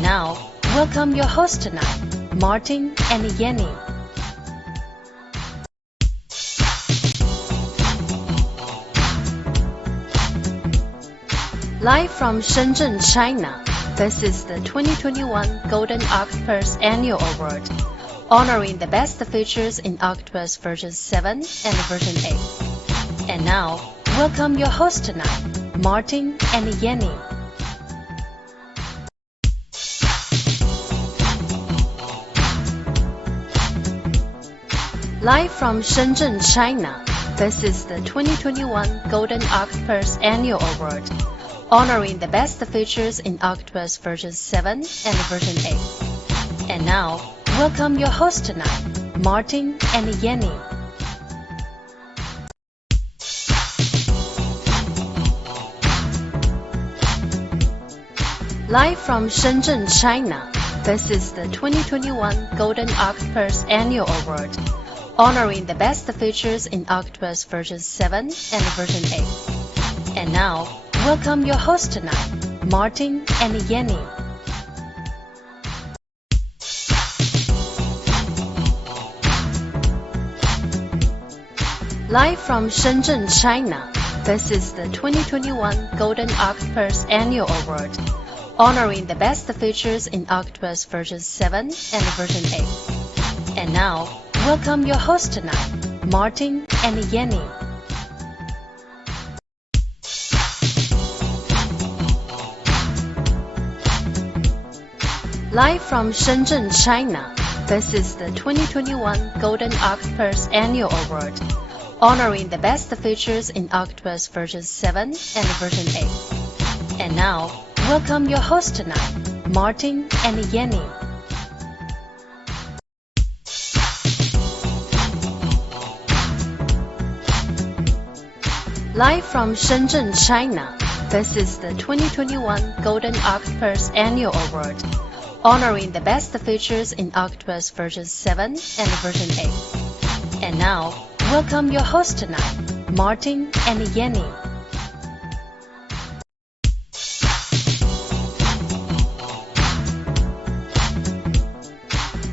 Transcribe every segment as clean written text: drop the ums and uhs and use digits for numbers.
And now, welcome your hosts tonight, Martin and Yenny. Live from Shenzhen, China, this is the 2021 Golden Octoparse Annual Award, honoring the best features in Octoparse version 7 and version 8. And now, welcome your hosts tonight, Martin and Yenny. Live from Shenzhen, China, this is the 2021 Golden Octoparse Annual Award, honoring the best features in Octoparse version 7 and version 8. And now, welcome your hosts tonight, Martin and Yenny. Live from Shenzhen, China, this is the 2021 Golden Octoparse Annual Award, honoring the best features in Octoparse version 7 and version 8. And now, welcome your hosts tonight, Martin and Yenny. Live from Shenzhen, China, this is the 2021 Golden Octoparse Annual Award, honoring the best features in Octoparse version 7 and version 8. And now, welcome your hosts tonight, Martin and Yenny. Live from Shenzhen, China, this is the 2021 Golden Octoparse Annual Award, honoring the best features in Octoparse version 7 and version 8. And now, welcome your hosts tonight, Martin and Yenny. Live from Shenzhen, China, this is the 2021 Golden Octoparse Annual Award, honoring the best features in Octoparse version 7 and version 8. And now, welcome your hosts tonight, Martin and Yenny.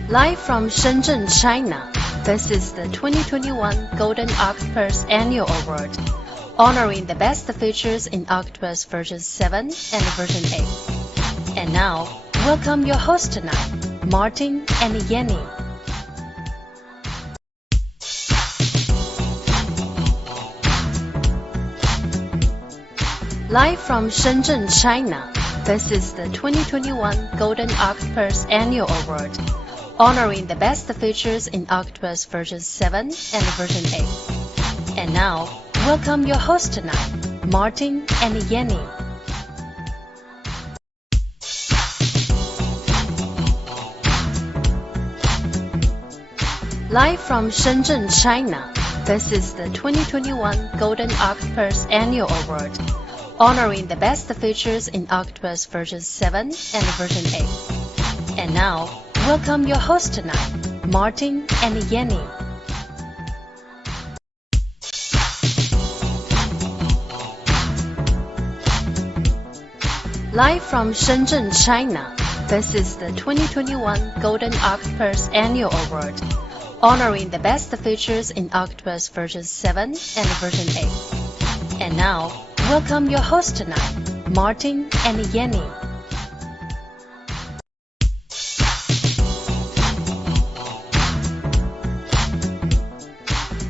Live from Shenzhen, China, this is the 2021 Golden Octoparse Annual Award, honoring the best features in Octoparse version 7 and version 8. And now, welcome your hosts tonight, Martin and Yenny. Live from Shenzhen, China, this is the 2021 Golden Octoparse Annual Award, honoring the best features in Octoparse version 7 and version 8. And now, welcome your hosts tonight, Martin and Yenny. Live from Shenzhen, China, this is the 2021 Golden Octoparse Annual Award, honoring the best features in Octoparse version 7 and version 8. And now, welcome your hosts tonight, Martin and Yenny. Live from Shenzhen, China, this is the 2021 Golden Octoparse Annual Award, honoring the best features in Octoparse version 7 and version 8. And now, welcome your hosts tonight, Martin and Yenny.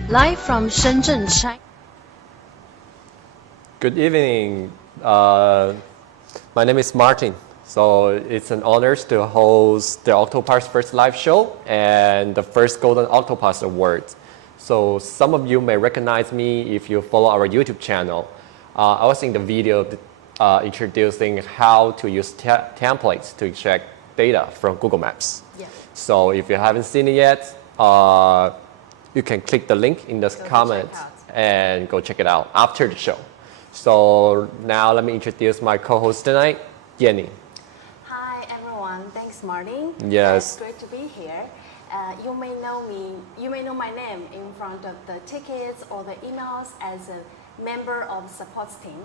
Live from Shenzhen, China. Good evening. My name is Martin. So it's an honor to host the Octoparse first live show and the first Golden Octoparse Award. So some of you may recognize me if you follow our YouTube channel. I was in the video introducing how to use templates to extract data from Google Maps. Yeah. So if you haven't seen it yet, you can click the link in the comment and go check it out after the show. So now let me introduce my co-host tonight, Yenny. Hi everyone, thanks Martin. Yes. It's great to be here. You may know me, you may know my name in front of the tickets or the emails as a member of the support team.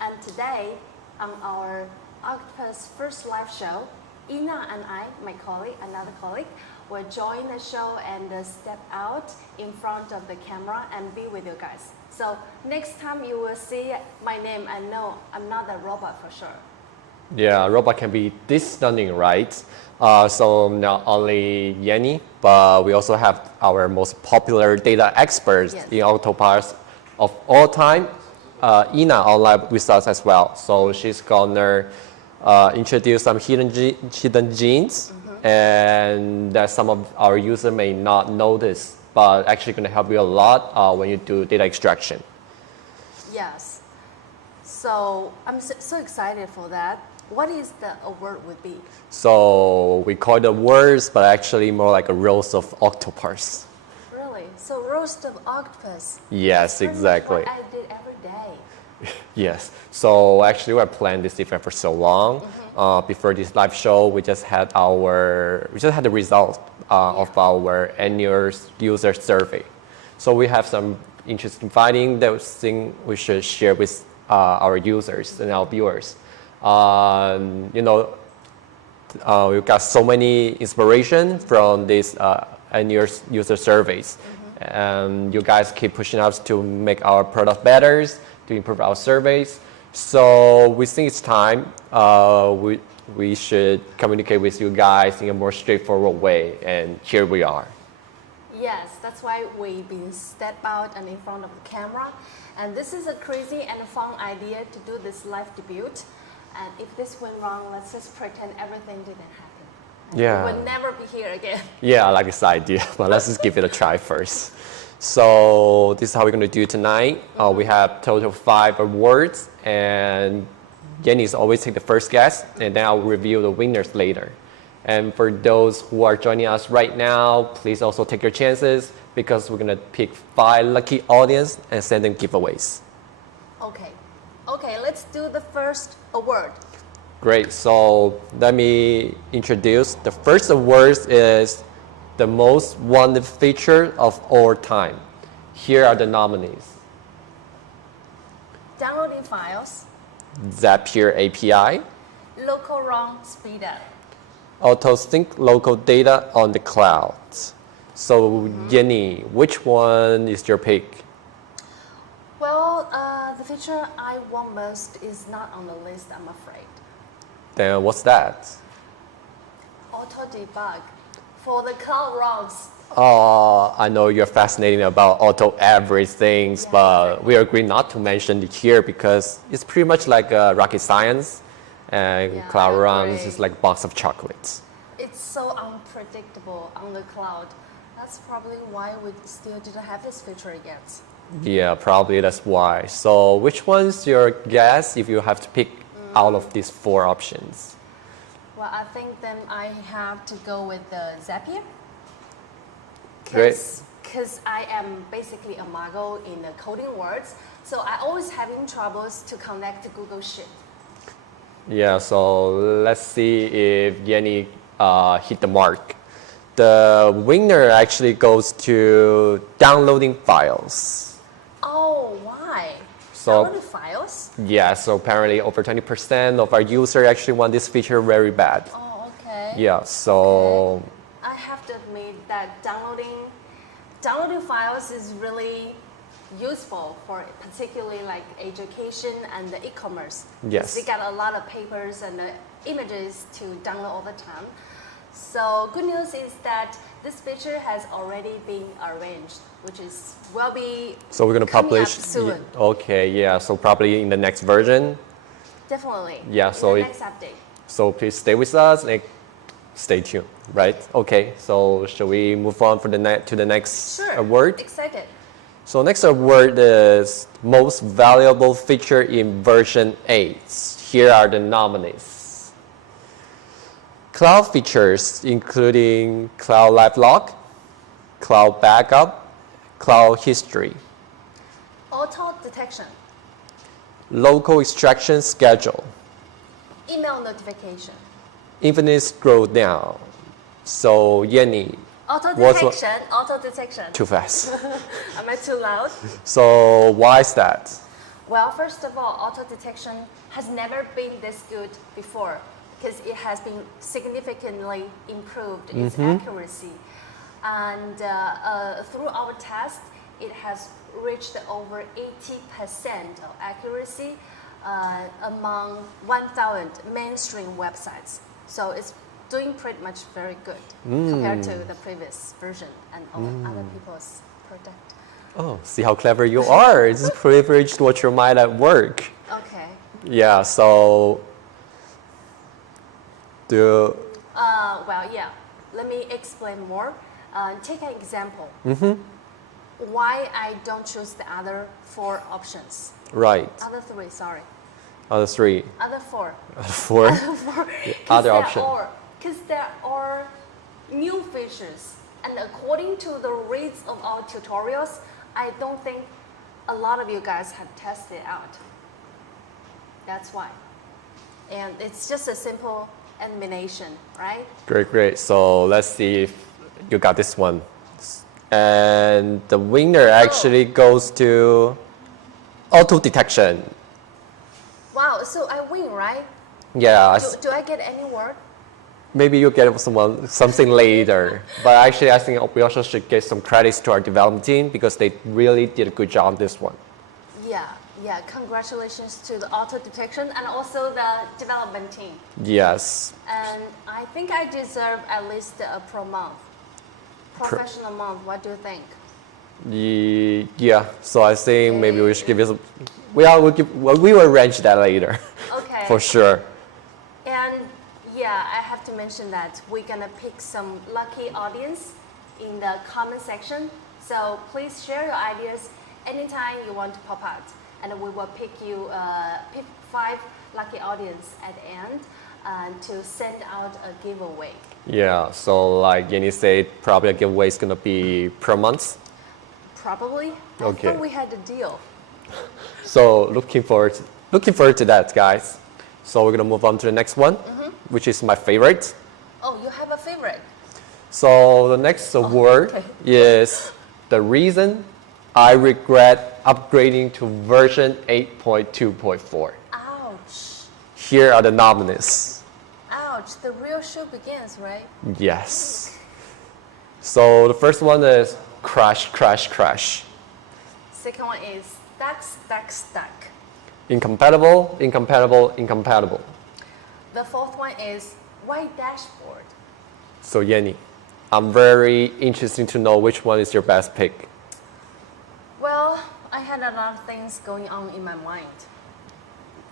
And today on our Octoparse first live show, Ina and I, my colleague, another colleague, will join the show and step out in front of the camera and be with you guys. So next time you will see my name and know I'm not a robot for sure. Yeah, robot can be this stunning, right? So not only Yenny, but we also have our most popular data experts Yes. in Octoparse of all time, Ina online with us as well. So she's gonna introduce some hidden genes and that some of our users may not notice, but actually gonna help you a lot when you do data extraction. Yes. So I'm so excited for that. What is the award would be? So we call it words, but actually more like a roast of Octoparse. Really? So roast of octopus. Yes, Pretty much exactly. what I did every day. Yes. So actually, we planned this event for so long. Before this live show, we just had the results of our annual user survey. So we have some interesting findings that we think we should share with our users and our viewers. We got so many inspiration from these annual user surveys. And you guys keep pushing us to make our product better, to improve our surveys. So we think it's time we should communicate with you guys in a more straightforward way. And here we are. Yes, that's why we've been stepped out and in front of the camera. And this is a crazy and fun idea to do this live debut. And if this went wrong, let's just pretend everything didn't happen. And Yeah. we will never be here again. Yeah, I like this idea, but let's just give it a try first. So this is how we're going to do tonight. We have total 5 awards, and Yenny's always take the first guess, and then I'll reveal the winners later. And for those who are joining us right now, please also take your chances because we're going to pick 5 lucky audience and send them giveaways. Okay, let's do the first award. Great, so let me introduce. The first award is the most wanted feature of all time. Here are the nominees. Downloading files, Zapier API, local ROM speed up. auto-sync local data on the cloud. So Yenny, which one is your pick? Well, the feature I want most is not on the list, I'm afraid. Then what's that? Auto debug for the cloud ROMs. Oh, I know you're fascinated about auto everything, Yeah, but exactly. we agree not to mention it here because it's pretty much like rocket science, and Yeah, cloud I runs agree. is like a box of chocolates. It's so unpredictable on the cloud. That's probably why we still didn't have this feature yet. Yeah, probably that's why. So which one's your guess if you have to pick out of these 4 options? Well, I think then I have to go with the Zapier. Great. Because I am basically a muggle in the coding words, so I always having troubles to connect to Google Sheet. Yeah, so let's see if Yenny hit the mark. The winner actually goes to downloading files. Oh, why? So- Downloaded files? Yeah, so apparently over 20% of our users actually want this feature very bad. Oh, okay. Yeah, so I have to admit that downloading files is really useful for particularly like education and the e-commerce. Yes. We got a lot of papers and images to download all the time. So good news is that this feature has already been arranged, which is will be so we're gonna coming up publish. soon. Okay, yeah, so probably in the next version. Definitely. Yeah, in so the it- next update. So please stay with us and stay tuned, right? Okay, so shall we move on to the next Sure. award? Excited. So next award is most valuable feature in version 8. Here are the nominees. Cloud features including Cloud Live Log, Cloud Backup, Cloud History, Auto detection. Local Extraction Schedule, Email notification. Infinite Scroll Down. So Yenny, Auto What's what- detection. Auto detection. too fast. Am I too loud? So why is that? Well, first of all, auto detection has never been this good before. because it has been significantly improved its accuracy. And through our test, it has reached over 80% of accuracy among 1,000 mainstream websites. So it's doing pretty much very good compared to the previous version and all other people's product. Oh, see how clever you are. It's privileged to watch your mind at work. Okay. Yeah, so Well, yeah. Let me explain more. Take an example. Why I don't choose the other 4 options. Right. Other 3, sorry. Other 3. Other 4. 4. Other option. Because there are new features. And according to the reads of our tutorials, I don't think a lot of you guys have tested out. That's why. And it's just a simple elimination, right? Great. So let's see if you got this one. And the winner actually goes to auto detection. Wow, so I win, right? Yeah. Do I get any word? Maybe you'll get something later. But actually, I think we also should give some credits to our development team because they really did a good job on this one. Yeah. Congratulations to the auto detection and also the development team. Yes. And I think I deserve at least a pro month. Professional month, what do you think? Yeah. So I think maybe we should give you some. We will arrange that later. Okay. For sure. And yeah, I have to mention that we're gonna pick some lucky audience in the comment section. So please share your ideas anytime you want to pop out, and we will pick 5 lucky audience at the end to send out a giveaway. Yeah. So like Yenny said, probably a giveaway is gonna be per month. Probably. Okay. I thought we had a deal. So looking forward to that, guys. So we're gonna move on to the next one, which is my favorite. Oh, you have a favorite? So the next award okay. is the reason I regret upgrading to version 8.2.4. Ouch. Here are the nominees. Ouch. The real show begins, right? Yes. So the first one is crash. Second one is stuck. Incompatible. The fourth one is white dashboard. So Yenny, I'm very interested to know which one is your best pick. Well, I had a lot of things going on in my mind.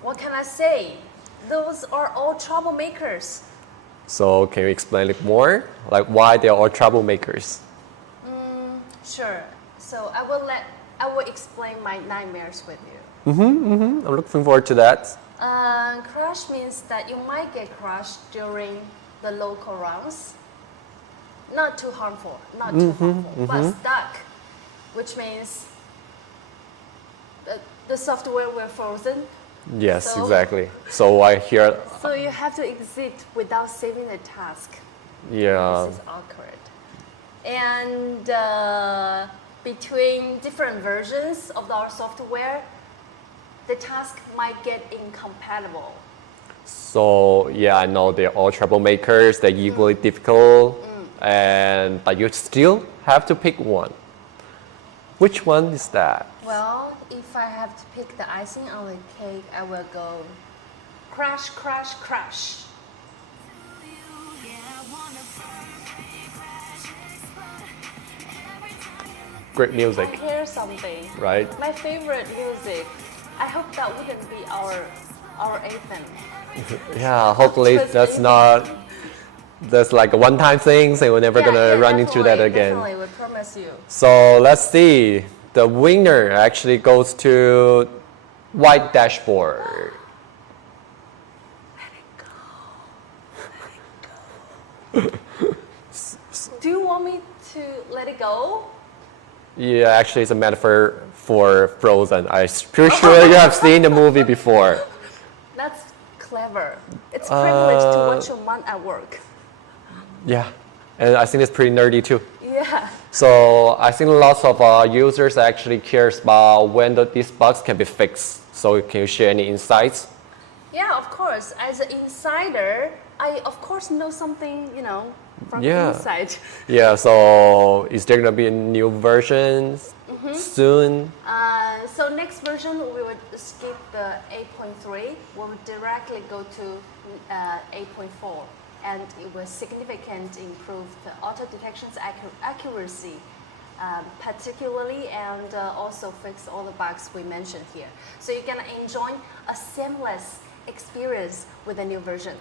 What can I say? Those are all troublemakers. So can you explain it more? Like why they're all troublemakers? Sure. So I will explain my nightmares with you. I'm looking forward to that. Crash means that you might get crashed during the local rounds. Not too harmful, but stuck, which means the software will frozen. Yes, So- exactly. So I hear, So you have to exit without saving the task. yeah, This is awkward. And between different versions of our software, the task might get incompatible. so yeah, I know they're all troublemakers, they're equally difficult, but you still have to pick one. Which one is that? Well, if I have to pick the icing on the cake, I will go crash. Great music, Here's something. right? My favorite music. I hope that wouldn't be our anthem. Yeah, hopefully Because that's like a one-time thing, so we're never gonna run into that again. Definitely, we promise you. So let's see. The winner actually goes to white dashboard. Do you want me to let it go? Yeah, actually, it's a metaphor for Frozen. I'm pretty sure you have seen the movie before. That's clever. It's privilege to watch your mom at work. Yeah, and I think it's pretty nerdy too. Yeah. So I think lots of users actually cares about when these bugs can be fixed. So can you share any insights? Yeah, of course. As an insider, I of course know something, from the Yeah. inside. Yeah, so is there gonna be a new version soon? So next version, we would skip the 8.3. We would directly go to 8.4, and it will significantly improve the auto detection's accuracy, particularly, and also fix all the bugs we mentioned here. So you're gonna enjoy a seamless experience with the new version.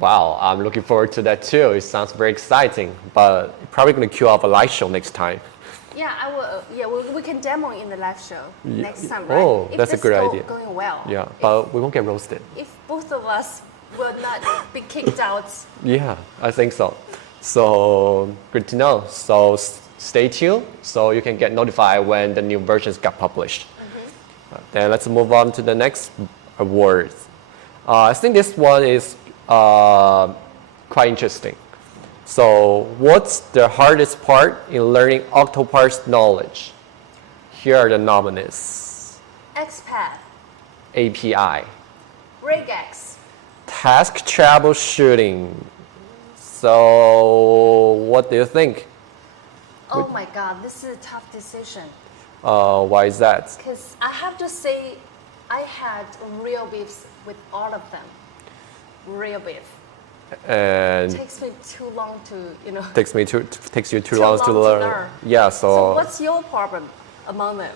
Wow, I'm looking forward to that too. It sounds very exciting, but probably gonna queue up a live show next time. Yeah, I will. Yeah, we can demo in the live show Yeah. next time, right? Oh, If that's a this good idea. Going well. Yeah, but we won't get roasted. If both of us will not be kicked out. Yeah, I think so. So good to know. So stay tuned so you can get notified when the new versions got published. Then let's move on to the next award. I think this one is quite interesting. So what's the hardest part in learning Octoparse knowledge? Here are the nominees. XPath, API, regex. task troubleshooting. So what do you think? Oh my God, this is a tough decision. Why is that? Because I have to say, I had real beefs with all of them. Real beef. And It takes me too long to, takes you too Too long to long to learn. learn. Yeah, So what's your problem among them?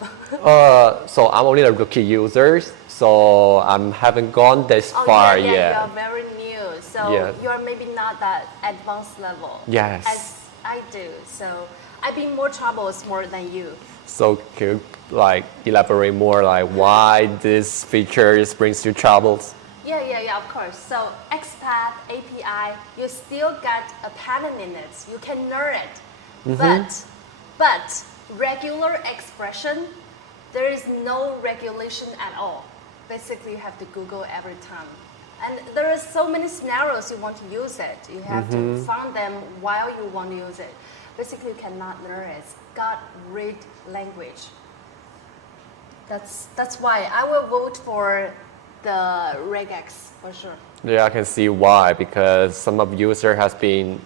so I'm only a rookie user, so I haven't gone this far yeah, yet. you're very new, so Yeah. you're maybe not that advanced level. Yes. As I do, so I've been more troubles more than you. So can you elaborate more why this feature brings you troubles? Yeah, of course. So XPath API, you still got a pattern in it. You can learn it. But regular expression, there is no regulation at all. Basically, you have to Google every time. And there are so many scenarios you want to use it. You have to find them while you want to use it. Basically, you cannot learn it. It's got read language. That's why I will vote for the regex for sure. Yeah, I can see why, because some of user has been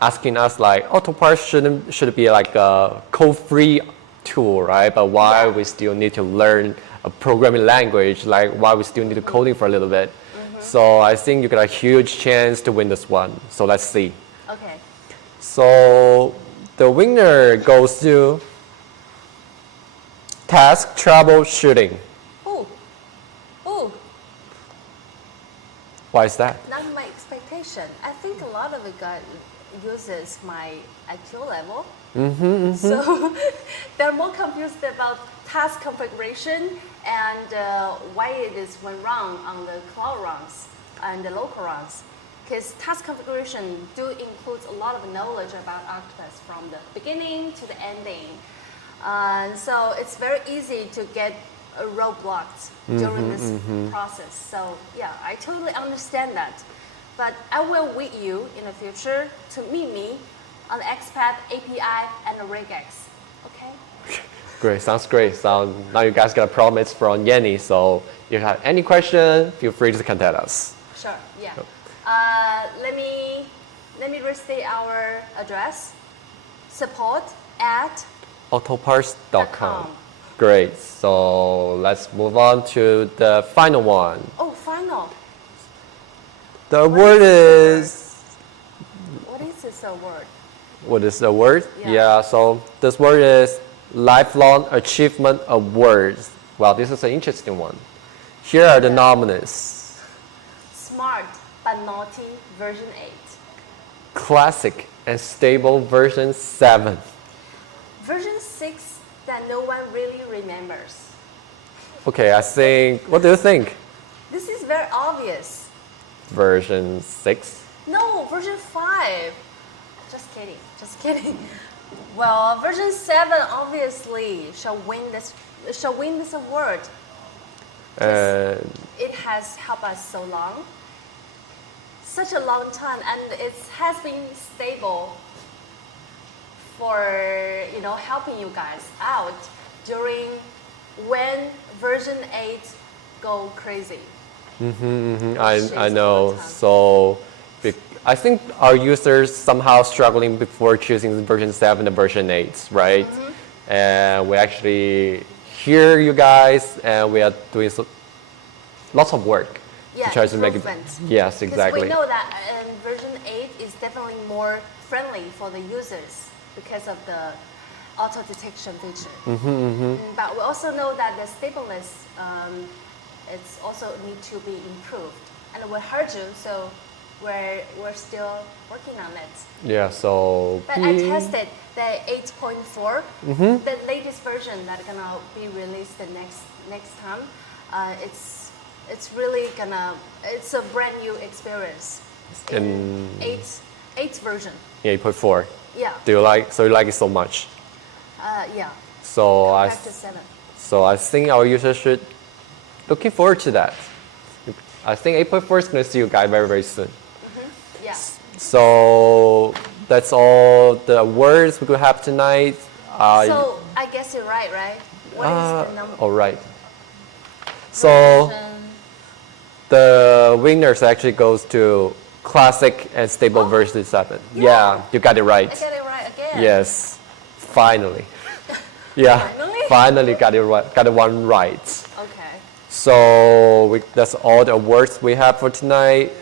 asking us Octoparse should be like a code-free tool, right? But why we still need to learn a programming language, why we still need to coding for a little bit. So I think you got a huge chance to win this one. So let's see. Okay. So the winner goes to task troubleshooting. Ooh, Why is that? not my expectation. I think a lot of it uses my IQ level. So they're more confused about task configuration and why it is went wrong on the cloud runs and the local runs. Because task configuration do include a lot of knowledge about Octoparse from the beginning to the ending. So it's very easy to get roadblocked during this process. So yeah, I totally understand that. But I will with you in the future to meet me on the XPath API and the regex. Okay? Great, sounds great. So now you guys got a promise from Yanni. So if you have any question, feel free to contact us. Sure. Yeah. Let me restate our address. Support at Octoparse.com. Great. So let's move on to the final one. Oh, final. The word is. What is this word? What is the word? Yeah. So this word is Lifelong Achievement Awards. Well, this is an interesting one. Here are the nominees. Smart but naughty version 8. Classic and stable version 7. Version 6 that no one really remembers. Okay, I think. What do you think? This is very obvious. Version 6. No, version 5. Just kidding. Well, version 7 obviously shall win this award. And It has helped us so long. Such a long time, and it has been stable for helping you guys out during when version 8 go crazy. I know. So I think our users somehow struggling before choosing version 7 and version 8, right? And we actually hear you guys, and we are doing lots of work to try to make it. Yes, exactly. Because we know that version 8 is definitely more friendly for the users because of the auto detection feature. But we also know that the stateless it's also need to be improved. And we heard you, so we're still working on it. Yeah, so. But I tested the 8.4, the latest version that's gonna be released the next time. It's really it's a brand new experience in 8 version. 8.4. Yeah. Do you like it so much? Yeah. So Compared to 7. So I think our users should looking forward to that. I think 8.4 is going to see you guys very, very soon. Yeah. So that's all the words we could have tonight. So I guess you're right? What is the number? All right. So the winners actually goes to classic and stable version 7. Yeah, you got it right. I got it right again. Yes, finally. Yeah, finally got it one right. Okay. So that's all the awards we have for tonight.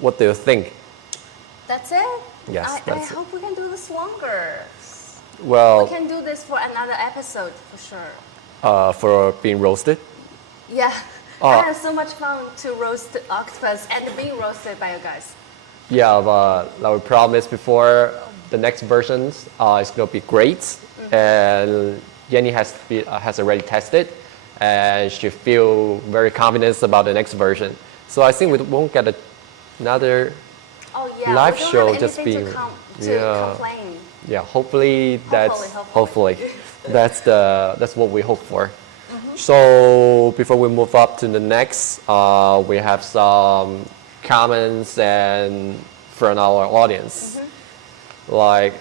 What do you think? That's it? Yes, I hope we can do this longer. Well, we can do this for another episode for sure. for being roasted? Yeah. I had so much fun to roast Octoparse and being roasted by you guys. Yeah, but like we promised before, the next versions is going to be great. And Yenny has already tested, and she feel very confident about the next version. So I think we won't get another live show just being complain. Yeah, hopefully that's what we hope for. So before we move up to the next, we have some comments and from our audience, like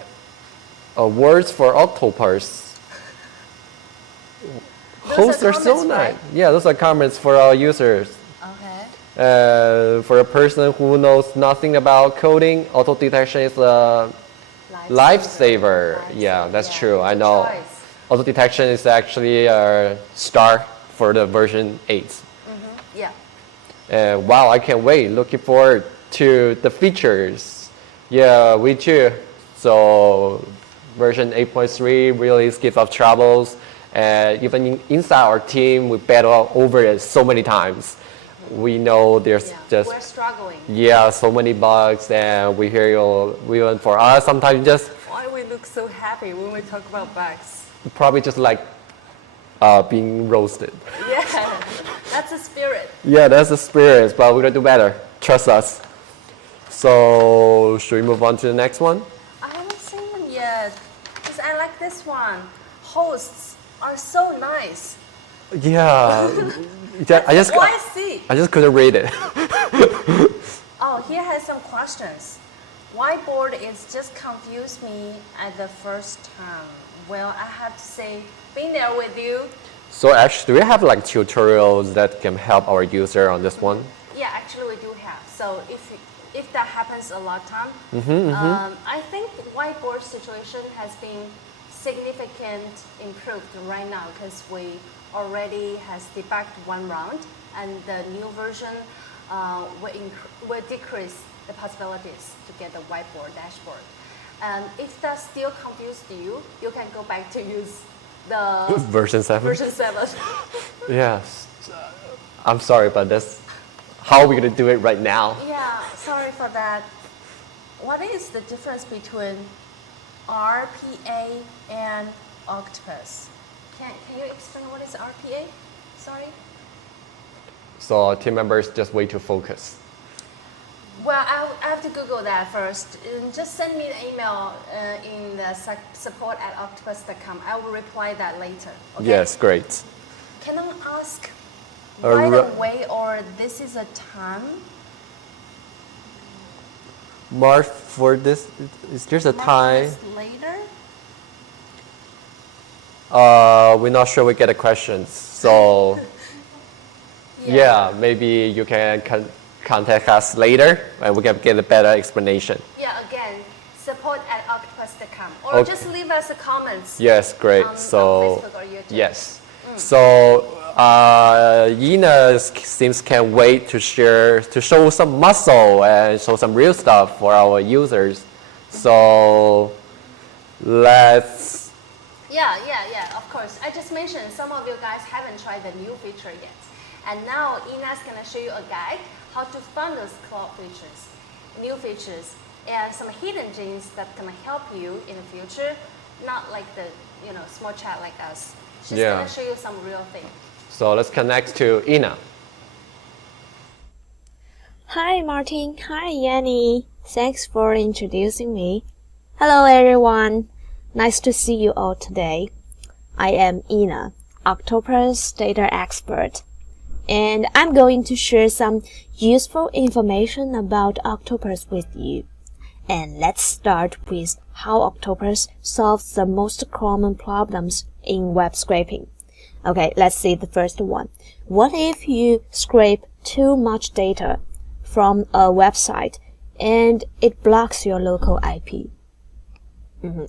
words for Octoparse. Hosts are so nice. Yeah, those are comments for our users. Okay. For a person who knows nothing about coding, auto detection is a lifesaver. Yeah, that's true. I know. Auto detection is actually a star for the version 8. Yeah. Wow, I can't wait. Looking forward to the features. Yeah, we too. So version 8.3 really gives us troubles. And even inside our team, we battle over it so many times. We know there's we're struggling. Yeah, so many bugs, and we hear you. Even for us, sometimes just. Why we look so happy when we talk about bugs? Probably just like being roasted. Yeah, that's the spirit. Yeah, that's the spirit, but we're gonna do better. Trust us. So, should we move on to the next one? I haven't seen one yet, because I like this one. Hosts are so nice. Yeah, I just couldn't read it. Oh, here has some questions. Whiteboard is just confused me at the first time. Well, I have to say, being there with you. So actually, do we have like tutorials that can help our user on this one? Yeah, actually we do have. So if that happens a lot of time, I think whiteboard situation has been significant improved right now because we already has debugged one round, and the new version will decrease the possibilities to get the whiteboard dashboard. And if that still confused you, you can go back to use the version 7. Version 7. Yes, I'm sorry, but that's how we're gonna do it right now. Yeah, sorry for that. What is the difference between RPA and Octoparse? Can you explain what is RPA? Sorry. So our team members just way too focused. Well, I have to Google that first. Just send me an email in the support@octoparse.com. I will reply that later. Okay? Yes, great. Can I ask right away or this is a time? Mark, for this, is there a time? Later? We're not sure we get the questions, so. Yeah, maybe you can contact us later and we can get a better explanation. Yeah, again, support@octoparse.com or Okay. just leave us a comments. Yes, great. On So, Facebook or YouTube. yes. So, Ina seems can't wait to show some muscle and show some real stuff for our users. So, let's. Yeah, of course. I just mentioned some of you guys haven't tried the new feature yet. And now Ina's gonna show you a guide how to find those cloud features, new features, and some hidden gems that can help you in the future, not like the small chat like us. She's gonna show you some real thing. So let's connect to Ina. Hi Martin, hi Yanni. Thanks for introducing me. Hello everyone. Nice to see you all today. I am Ina, Octoparse data expert. And I'm going to share some useful information about Octoparse with you. And let's start with how Octoparse solves the most common problems in web scraping. Okay, let's see the first one. What if you scrape too much data from a website and it blocks your local IP?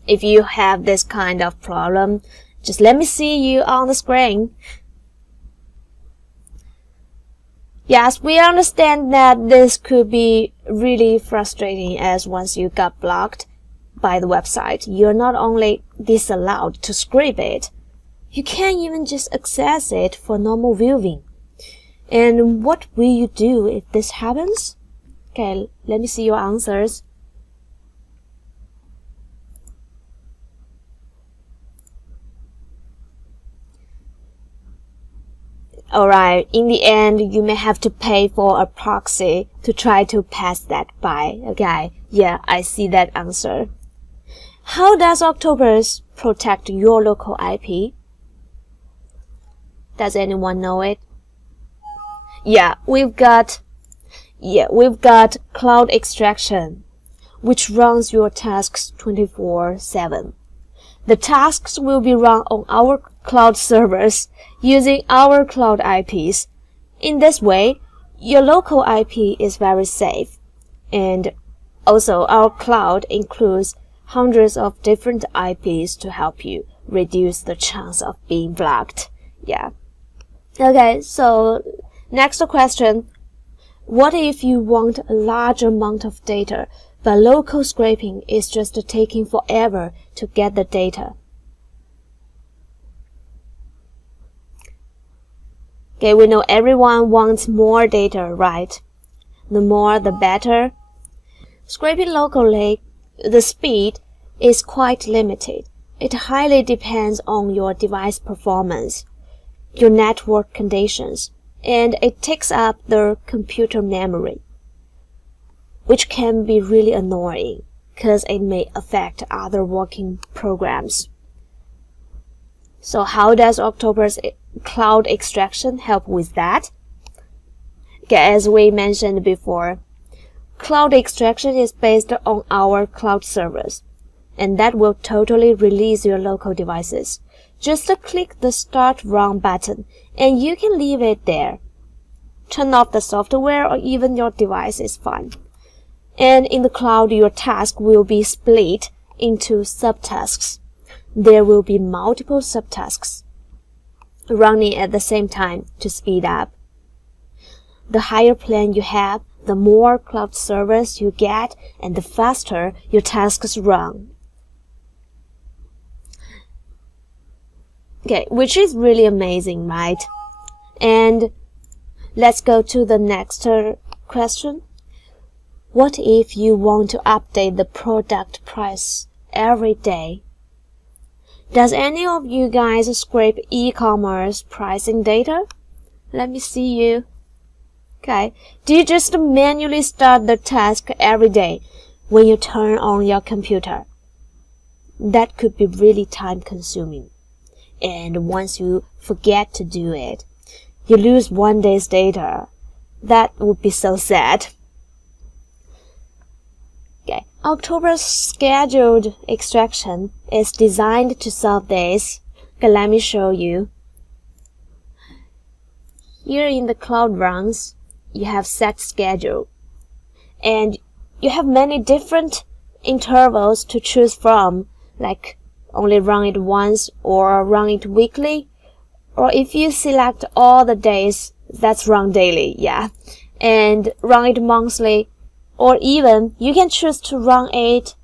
If you have this kind of problem, just let me see you on the screen. Yes, we understand that this could be really frustrating, as once you got blocked by the website, you're not only disallowed to scrape it, you can't even just access it for normal viewing. And what will you do if this happens? Okay, let me see your answers. Alright, in the end, you may have to pay for a proxy to try to pass that by. Okay, yeah, I see that answer. How does Octoparse protect your local IP? Does anyone know it? Yeah, we've got cloud extraction, which runs your tasks 24/7. The tasks will be run on our cloud servers using our cloud IPs. In this way, your local IP is very safe. And also, our cloud includes hundreds of different IPs to help you reduce the chance of being blocked. Yeah. Okay, so next question. What if you want a large amount of data, but local scraping is just taking forever to get the data? Okay, we know everyone wants more data, right? The more, the better. Scraping locally, the speed is quite limited. It highly depends on your device performance, your network conditions, and it takes up the computer memory, which can be really annoying because it may affect other working programs. So how does Octoparse cloud extraction help with that? Okay, as we mentioned before, cloud extraction is based on our cloud servers, and that will totally release your local devices. Just click the Start Run button, and you can leave it there. Turn off the software or even your device is fine. And in the cloud, your task will be split into subtasks. There will be multiple subtasks running at the same time to speed up. The higher plan you have, the more cloud servers you get, and the faster your tasks run. Okay, which is really amazing, right? And let's go to the next question. What if you want to update the product price every day? Does any of you guys scrape e-commerce pricing data? Let me see you. Okay. Do you just manually start the task every day when you turn on your computer? That could be really time consuming. And once you forget to do it, you lose one day's data. That would be so sad. Okay. Octoparse scheduled extraction is designed to solve this. Okay, let me show you. Here in the cloud runs, you have set schedule. And you have many different intervals to choose from, like only run it once or run it weekly. Or if you select all the days, that's run daily, yeah. And run it monthly. Or even you can choose to run it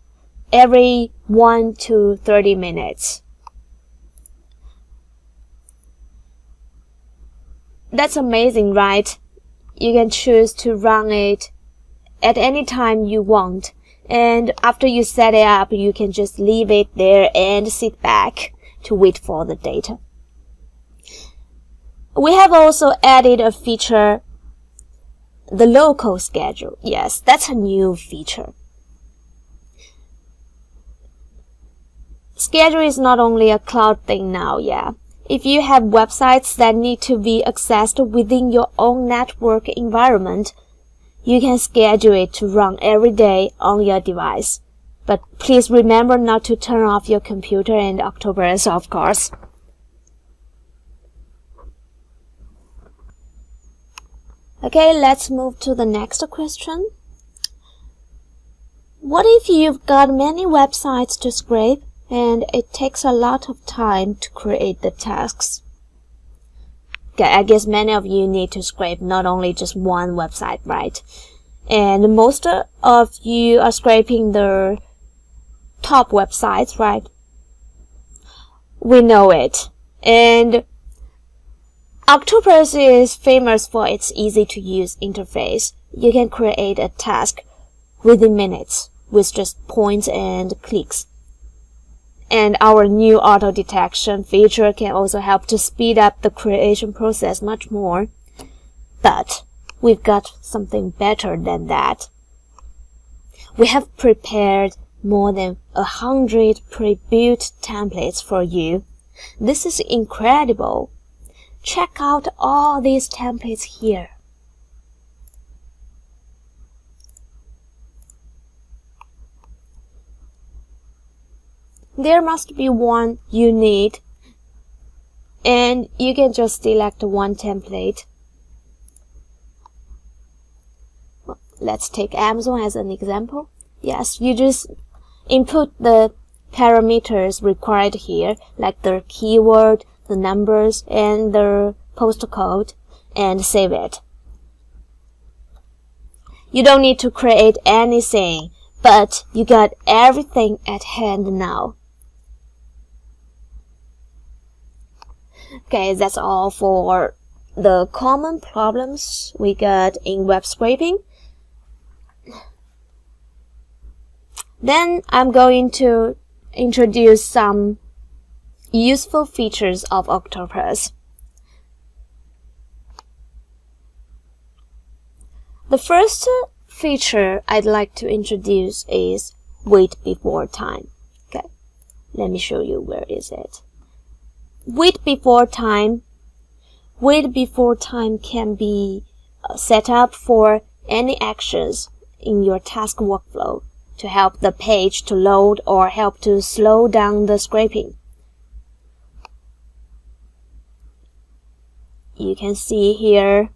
every 1 to 30 minutes. That's amazing, right? You can choose to run it at any time you want. And after you set it up, you can just leave it there and sit back to wait for the data. We have also added a feature, the local schedule. Yes, that's a new feature. Schedule is not only a cloud thing now, yeah. If you have websites that need to be accessed within your own network environment, you can schedule it to run every day on your device. But please remember not to turn off your computer and Octoparse, of course. Okay, let's move to the next question. What if you've got many websites to scrape and it takes a lot of time to create the tasks? Okay, I guess many of you need to scrape not only just one website, right? And most of you are scraping the top websites, right? We know it. And Octoparse is famous for its easy-to-use interface. You can create a task within minutes with just points and clicks. And our new auto detection feature can also help to speed up the creation process much more. But we've got something better than that. We have prepared more than 100 pre-built templates for you. This is incredible. Check out all these templates here. There must be one you need, and you can just select one template. Well, let's take Amazon as an example. Yes, you just input the parameters required here, like the keyword, the numbers, and the postcode, and save it. You don't need to create anything, but you got everything at hand now. Okay, that's all for the common problems we got in web scraping. Then I'm going to introduce some useful features of Octoparse. The first feature I'd like to introduce is wait before time. Okay, let me show you where is it. Wait before time can be set up for any actions in your task workflow to help the page to load or help to slow down the scraping. You can see here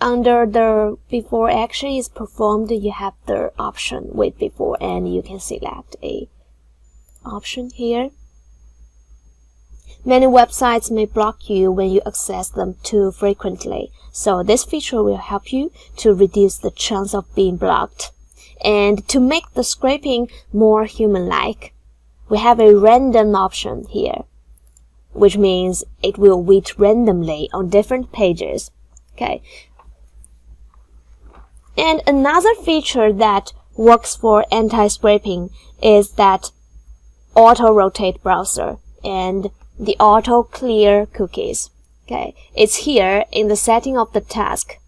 under the before action is performed, you have the option wait before, and you can select a option here. Many websites may block you when you access them too frequently, so this feature will help you to reduce the chance of being blocked. And to make the scraping more human-like, we have a random option here, which means it will wait randomly on different pages. Okay. And another feature that works for anti-scraping is that auto-rotate browser and the auto-clear cookies. Okay, it's here in the setting of the task.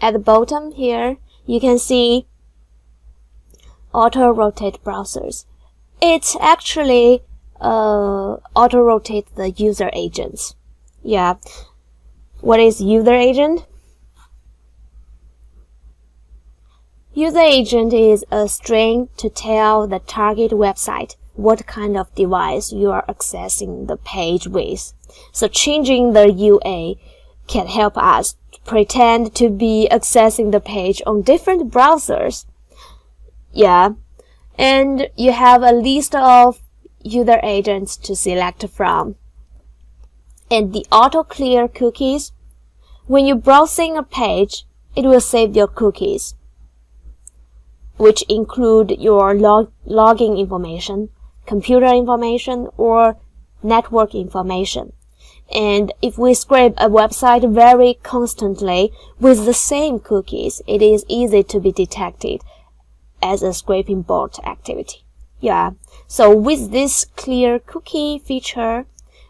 At the bottom here, you can see auto-rotate browsers. It's actually auto-rotate the user agents. Yeah. What is user agent? User agent is a string to tell the target website what kind of device you are accessing the page with. So changing the UA can help us pretend to be accessing the page on different browsers. Yeah, and you have a list of user agents to select from. And the auto clear cookies, when you're browsing a page, it will save your cookies, which include your login information, computer information, or network information. And if we scrape a website very constantly with the same cookies, it is easy to be detected as a scraping bot activity. Yeah, so with this clear cookie feature,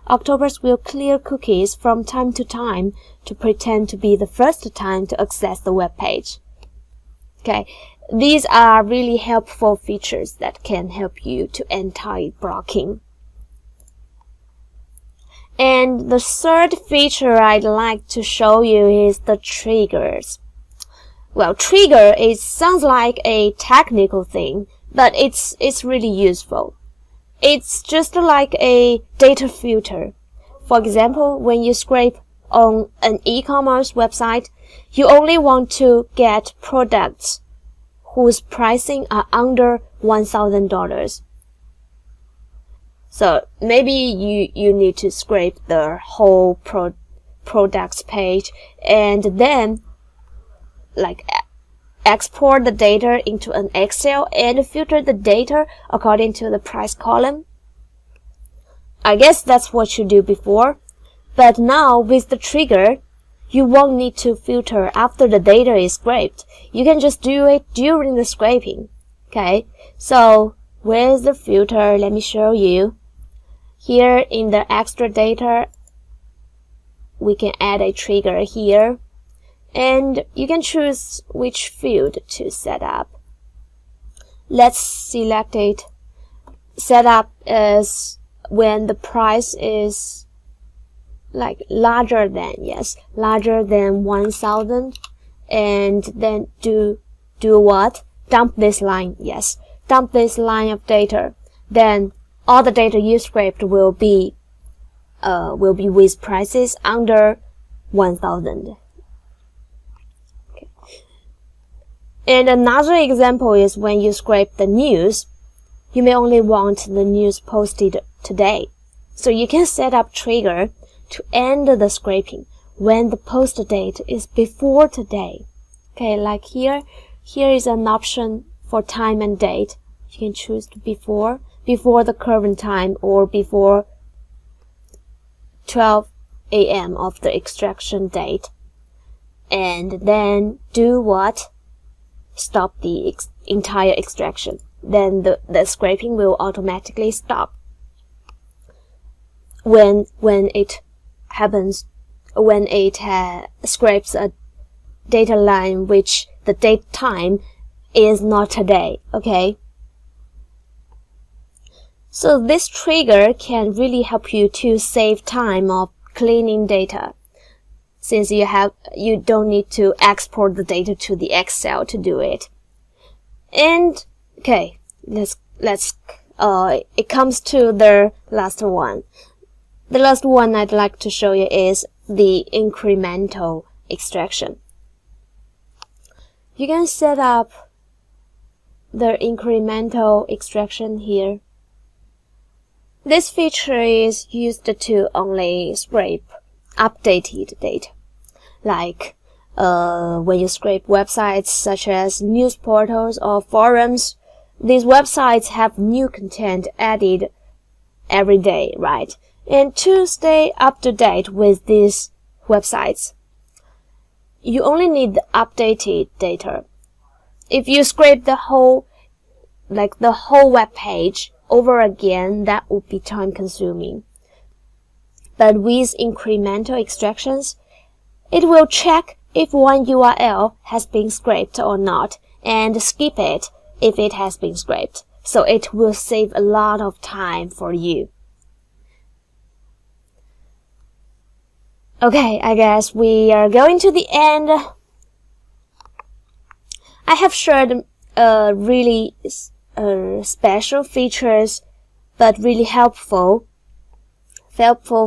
Octoparse will clear cookies from time to time to pretend to be the first time to access the web page. Okay, these are really helpful features that can help you to anti-blocking. And the third feature I'd like to show you is the triggers. Well, trigger, it sounds like a technical thing, but it's really useful. It's just like a data filter. For example, when you scrape on an e-commerce website, you only want to get products whose pricing are under $1,000. So maybe you need to scrape the whole products page and then export the data into an Excel and filter the data according to the price column. I guess that's what you do before. But now with the trigger, you won't need to filter after the data is scraped. You can just do it during the scraping. Okay, so where's the filter? Let me show you. Here in the extra data, we can add a trigger here. And you can choose which field to set up. Let's select it. Set up as when the price is larger than 1,000, and then do what? Dump this line. Yes, dump this line of data. Then all the data you scraped will be with prices under 1,000. Okay. And another example is when you scrape the news, you may only want the news posted today. So you can set up trigger to end the scraping when the post date is before today. Okay, like here is an option for time and date. You can choose to before the current time or before 12 a.m. of the extraction date. And then do what? Stop the entire extraction. Then the scraping will automatically stop. When it happens, when it scrapes a data line which the date time is not today. Okay. So this trigger can really help you to save time of cleaning data, since you don't need to export the data to the Excel to do it. And okay, it comes to the last one. The last one I'd like to show you is the incremental extraction. You can set up the incremental extraction here. This feature is used to only scrape updated data, like when you scrape websites such as news portals or forums. These websites have new content added every day, right? And to stay up to date with these websites, you only need the updated data. If you scrape the whole web page over again, that would be time consuming. But with incremental extractions, it will check if one URL has been scraped or not and skip it if it has been scraped. So it will save a lot of time for you. Okay, I guess we are going to the end. I have shared really special features but really helpful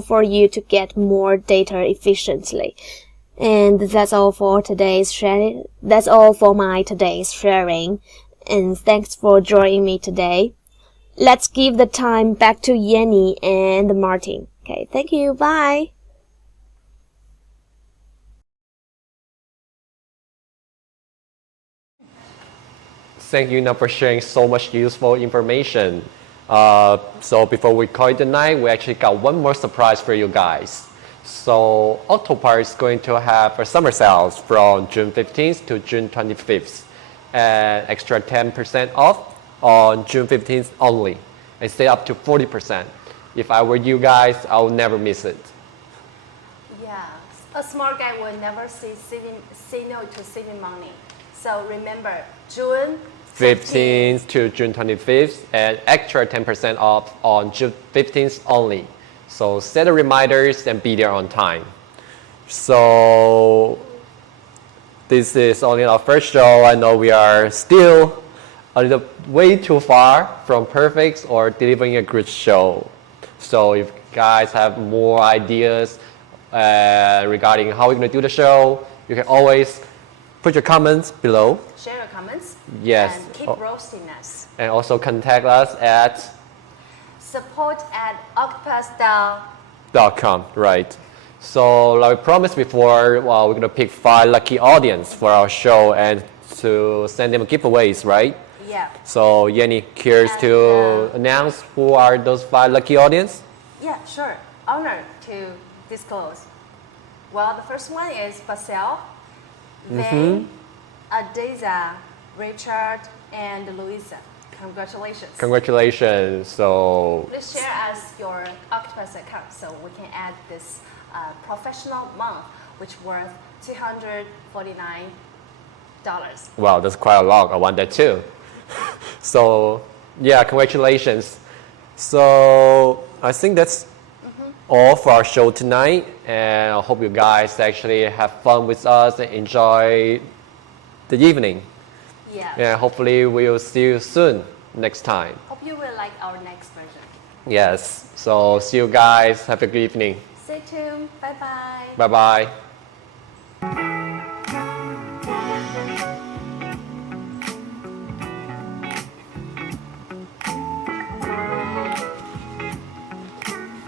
for you to get more data efficiently. And that's all for today's sharing. That's all for my today's sharing. And thanks for joining me today. Let's give the time back to Yenny and Martin. Okay, thank you. Bye. Thank you now for sharing so much useful information. So before we call it a night, we actually got one more surprise for you guys. So Octoparse is going to have a summer sales from June 15th to June 25th, and extra 10% off on June 15th only, and stay up to 40%. If I were you guys, I would never miss it. Yeah, a smart guy will never say no to saving money. So remember, June 15th to June 25th, and extra 10% off on June 15th only. So set the reminders and be there on time. So this is only our first show. I know we are still a little way too far from perfect or delivering a good show. So if you guys have more ideas regarding how we're going to do the show, you can always put your comments below. Share your comments. Yes. And keep roasting us. And also contact us at support@octoparse.com. right. So like we promised before, we're going to pick 5 lucky audience for our show and to send them giveaways, right? Yeah. So Yenny, curious to announce who are those 5 lucky audience? Yeah, sure. Honor to disclose. Well, the first one is Basel, Vane, Adeza, Richard, and Louisa. Congratulations. Congratulations. So Please share us your Octoparse account so we can add this professional month, which worth $249. wow, that's quite a lot. I want that too. So yeah, congratulations. So I think that's all for our show tonight, and I hope you guys actually have fun with us and enjoy the evening. Yeah. And hopefully we'll see you soon next time. Hope you will like our next version. Yes. So see you guys. Have a good evening. Stay tuned. Bye bye. Bye bye.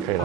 Okay.